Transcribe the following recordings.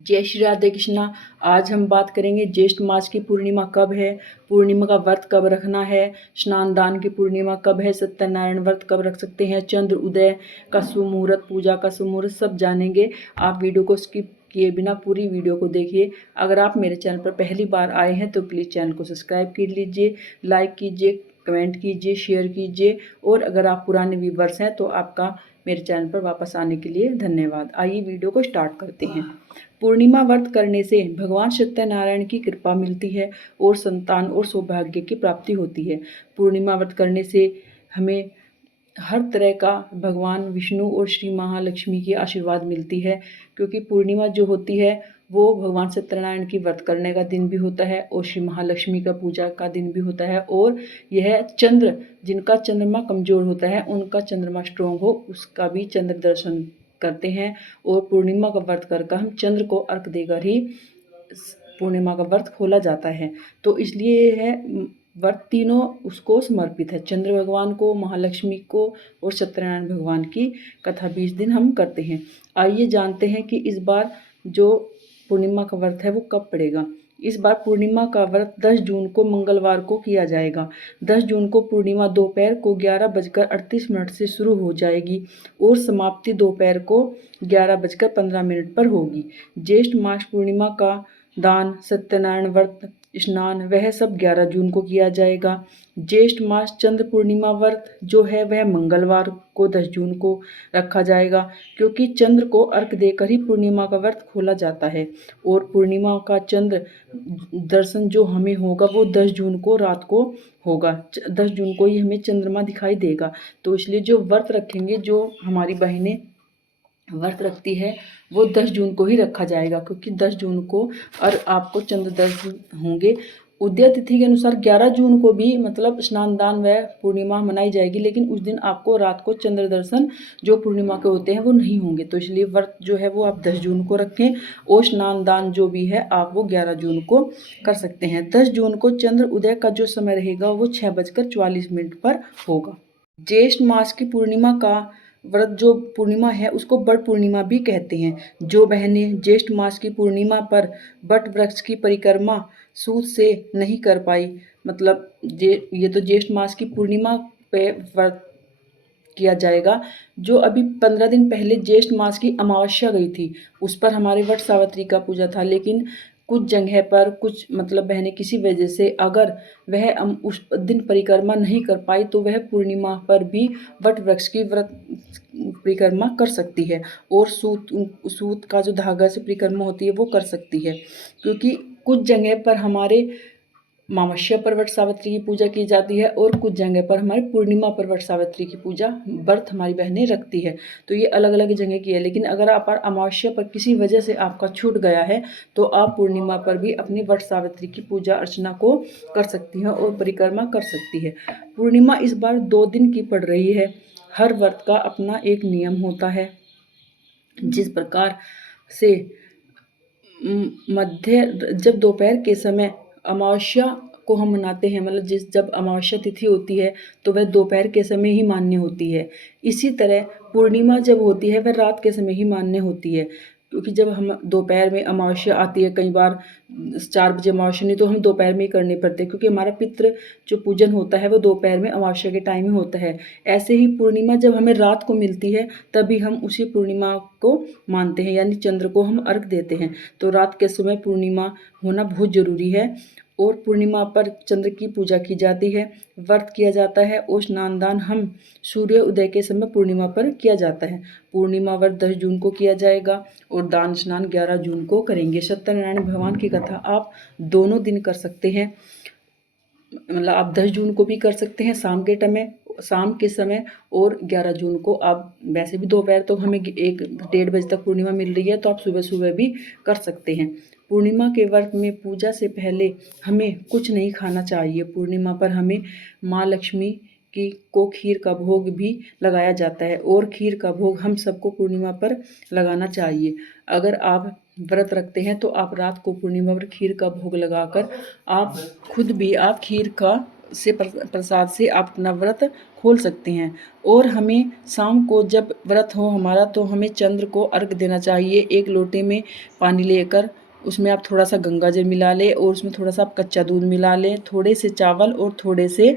जय श्री राधे कृष्णा। आज हम बात करेंगे ज्येष्ठ मास की पूर्णिमा कब है, पूर्णिमा का व्रत कब रखना है, स्नान दान की पूर्णिमा कब है, सत्यनारायण व्रत कब रख सकते हैं, चंद्र उदय का सुमुहूर्त, पूजा का सुमुहूर्त सब जानेंगे। आप वीडियो को स्किप किए बिना पूरी वीडियो को देखिए। अगर आप मेरे चैनल पर पहली बार आए हैं तो प्लीज़ चैनल को सब्सक्राइब कर लीजिए, लाइक कीजिए, कमेंट कीजिए, शेयर कीजिए। और अगर आप पुराने व्यूवर्स हैं तो आपका मेरे चैनल पर वापस आने के लिए धन्यवाद। आइए वीडियो को स्टार्ट करते हैं। पूर्णिमा व्रत करने से भगवान सत्यनारायण की कृपा मिलती है और संतान और सौभाग्य की प्राप्ति होती है। पूर्णिमा व्रत करने से हमें हर तरह का भगवान विष्णु और श्री महालक्ष्मी की आशीर्वाद मिलती है, क्योंकि पूर्णिमा जो होती है वो भगवान सत्यनारायण की व्रत करने का दिन भी होता है और श्री महालक्ष्मी का पूजा का दिन भी होता है। और यह चंद्र, जिनका चंद्रमा कमज़ोर होता है, उनका चंद्रमा स्ट्रोंग हो, उसका भी चंद्र दर्शन करते हैं। और पूर्णिमा का व्रत कर हम चंद्र को अर्घ देकर ही पूर्णिमा का व्रत खोला जाता है। तो इसलिए यह है व्रत तीनों उसको समर्पित है, चंद्र भगवान को, महालक्ष्मी को और सत्यनारायण भगवान की कथा 20 दिन हम करते हैं। आइए जानते हैं कि इस बार जो पूर्णिमा का व्रत है वो कब पड़ेगा। इस बार पूर्णिमा का व्रत 10 जून को मंगलवार को किया जाएगा। 10 जून को पूर्णिमा दोपहर को 11:38 से शुरू हो जाएगी और समाप्ति दोपहर को 11:15 पर होगी। ज्येष्ठ मास पूर्णिमा का दान, सत्यनारायण व्रत, स्नान वह सब 11 जून को किया जाएगा। ज्येष्ठ मास चंद्र पूर्णिमा व्रत जो है वह मंगलवार को 10 जून को रखा जाएगा, क्योंकि चंद्र को अर्घ देकर ही पूर्णिमा का व्रत खोला जाता है। और पूर्णिमा का चंद्र दर्शन जो हमें होगा वो 10 जून को रात को होगा। 10 जून को ही हमें चंद्रमा दिखाई देगा। तो इसलिए जो व्रत रखेंगे, जो हमारी बहनें व्रत रखती है, वो 10 जून को ही रखा जाएगा, क्योंकि 10 जून को और आपको चंद्र दर्शन होंगे। उदय तिथि के अनुसार 11 जून को भी मतलब स्नान दान व पूर्णिमा मनाई जाएगी, लेकिन उस दिन आपको रात को चंद्र दर्शन जो पूर्णिमा के होते हैं वो नहीं होंगे। तो इसलिए व्रत जो है वो आप 10 जून को रखें और स्नान दान जो भी है आप वो 11 जून को कर सकते हैं। 10 जून को चंद्र उदय का जो समय रहेगा वो 6:44 पर होगा। ज्येष्ठ मास की पूर्णिमा का व्रत जो पूर्णिमा है उसको बट पूर्णिमा भी कहते हैं। जो बहनें ज्येष्ठ मास की पूर्णिमा पर बट वृक्ष की परिक्रमा सूत से नहीं कर पाई, मतलब ये तो ज्येष्ठ मास की पूर्णिमा पे व्रत किया जाएगा। जो अभी 15 दिन पहले ज्येष्ठ मास की अमावस्या गई थी, उस पर हमारे वट सावित्री का पूजा था, लेकिन कुछ जगह पर कुछ मतलब बहनें किसी वजह से अगर वह उस दिन परिक्रमा नहीं कर पाई तो वह पूर्णिमा पर भी वट वृक्ष की व्रत परिक्रमा कर सकती है और सूत का जो धागा से परिक्रमा होती है वो कर सकती है। क्योंकि कुछ जगह पर हमारे अमावस्या पर वट सावित्री की पूजा की जाती है और कुछ जगह पर हमारी पूर्णिमा पर वट सावित्री की पूजा व्रत हमारी बहनें रखती है। तो ये अलग अलग जगह की है, लेकिन अगर आप अमावस्या पर किसी वजह से आपका छूट गया है तो आप पूर्णिमा पर भी अपनी वट सावित्री की पूजा अर्चना को कर सकती हैं और परिक्रमा कर सकती है। पूर्णिमा इस बार 2 दिन की पड़ रही है। हर व्रत का अपना एक नियम होता है। जिस प्रकार से जब दोपहर के समय अमावस्या को हम मनाते हैं, मतलब जब अमावस्या तिथि होती है तो वह दोपहर के समय ही मान्य होती है। इसी तरह पूर्णिमा जब होती है वह रात के समय ही मान्य होती है, क्योंकि जब हम दोपहर में अमावस्या आती है, कई बार 4 बजे अमावस्या, नहीं तो हम दोपहर में ही करने पड़ते हैं, क्योंकि हमारा पितृ जो पूजन होता है वो दोपहर में अमावस्या के टाइम ही होता है। ऐसे ही पूर्णिमा जब हमें रात को मिलती है तभी हम उसी पूर्णिमा को मानते हैं, यानी चंद्र को हम अर्घ देते हैं। तो रात के समय पूर्णिमा होना बहुत ज़रूरी है और पूर्णिमा पर चंद्र की पूजा की जाती है, व्रत किया जाता है और स्नान दान हम सूर्य उदय के समय पूर्णिमा पर किया जाता है। पूर्णिमा व्रत 10 जून को किया जाएगा और दान स्नान 11 जून को करेंगे। सत्यनारायण भगवान की कथा आप दोनों दिन कर सकते हैं, मतलब आप 10 जून को भी कर सकते हैं शाम के समय और 11 जून को आप, वैसे भी दोपहर तो हमें 1-1:30 बजे तक पूर्णिमा मिल रही है, तो आप सुबह सुबह भी कर सकते हैं। पूर्णिमा के व्रत में पूजा से पहले हमें कुछ नहीं खाना चाहिए। पूर्णिमा पर हमें माँ लक्ष्मी की को खीर का भोग भी लगाया जाता है और खीर का भोग हम सबको पूर्णिमा पर लगाना चाहिए। अगर आप व्रत रखते हैं तो आप रात को पूर्णिमा पर खीर का भोग लगाकर आप खुद भी आप खीर का से प्रसाद से आप अपना व्रत खोल सकते हैं। और हमें शाम को जब व्रत हो हमारा तो हमें चंद्र को अर्घ देना चाहिए। एक लोटे में पानी लेकर उसमें आप थोड़ा सा गंगा जल मिला लें और उसमें थोड़ा सा आप कच्चा दूध मिला लें, थोड़े से चावल और थोड़े से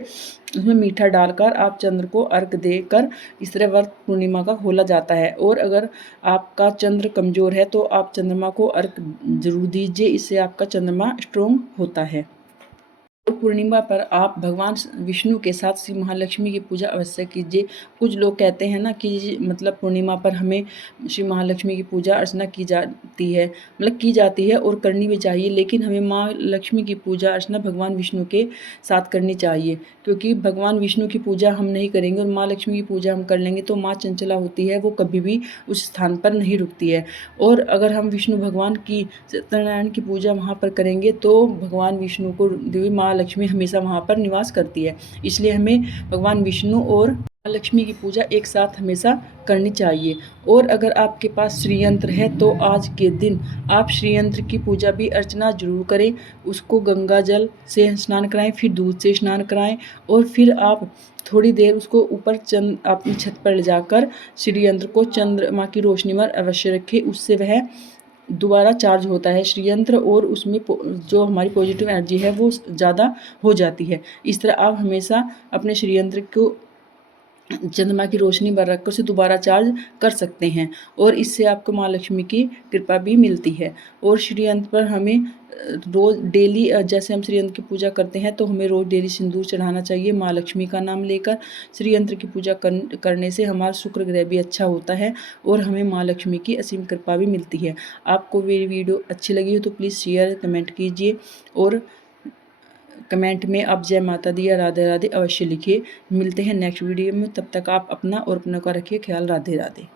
उसमें मीठा डालकर आप चंद्र को अर्घ देकर इस तरह व्रत पूर्णिमा का खोला जाता है। और अगर आपका चंद्र कमज़ोर है तो आप चंद्रमा को अर्घ जरूर दीजिए, इससे आपका चंद्रमा स्ट्रोंग होता है। पूर्णिमा पर आप भगवान विष्णु के साथ श्री महालक्ष्मी की पूजा अवश्य कीजिए। कुछ लोग कहते हैं ना कि मतलब पूर्णिमा पर हमें श्री महालक्ष्मी की पूजा अर्चना की जाती है, मतलब की जाती है और करनी भी चाहिए, लेकिन हमें माँ लक्ष्मी की पूजा अर्चना भगवान विष्णु के साथ करनी चाहिए। क्योंकि भगवान विष्णु की पूजा हम नहीं करेंगे और माँ लक्ष्मी की पूजा हम कर लेंगे तो माँ चंचला होती है, वो कभी भी उस स्थान पर नहीं रुकती है। और अगर हम विष्णु भगवान की सत्यनारायण की पूजा वहाँ पर करेंगे तो भगवान विष्णु को देवी माँ लक्ष्मी हमेशा वहाँ पर निवास करती है। इसलिए हमें भगवान विष्णु और माँ लक्ष्मी की पूजा एक साथ हमेशा करनी चाहिए। और अगर आपके पास श्रीयंत्र है तो आज के दिन आप श्रीयंत्र की पूजा भी अर्चना जरूर करें। उसको गंगा जल से स्नान कराएं, फिर दूध से स्नान कराएं और फिर आप थोड़ी देर उसको ऊपर अपनी छत पर ले जाकर श्रीयंत्र को चंद्रमा की रोशनी में अवश्य रखें। उससे वह दोबारा चार्ज होता है श्रीयंत्र और उसमें जो हमारी पॉजिटिव एनर्जी है वो ज़्यादा हो जाती है। इस तरह आप हमेशा अपने श्रीयंत्र को चंद्रमा की रोशनी पर रखकर उसे दोबारा चार्ज कर सकते हैं और इससे आपको माँ लक्ष्मी की कृपा भी मिलती है। और श्रीयंत्र पर हमें रोज़ डेली जैसे हम श्रीयंत्र की पूजा करते हैं तो हमें रोज़ डेली सिंदूर चढ़ाना चाहिए माँ लक्ष्मी का नाम लेकर। श्रीयंत्र की पूजा करने से हमारा शुक्र ग्रह भी अच्छा होता है और हमें माँ लक्ष्मी की असीम कृपा भी मिलती है। आपको मेरी वीडियो अच्छी लगी हो तो प्लीज़ शेयर कमेंट कीजिए और कमेंट में आप जय माता दी या राधे राधे अवश्य लिखिए। मिलते हैं नेक्स्ट वीडियो में, तब तक आप अपना और अपनों का रखिए ख्याल। राधे राधे।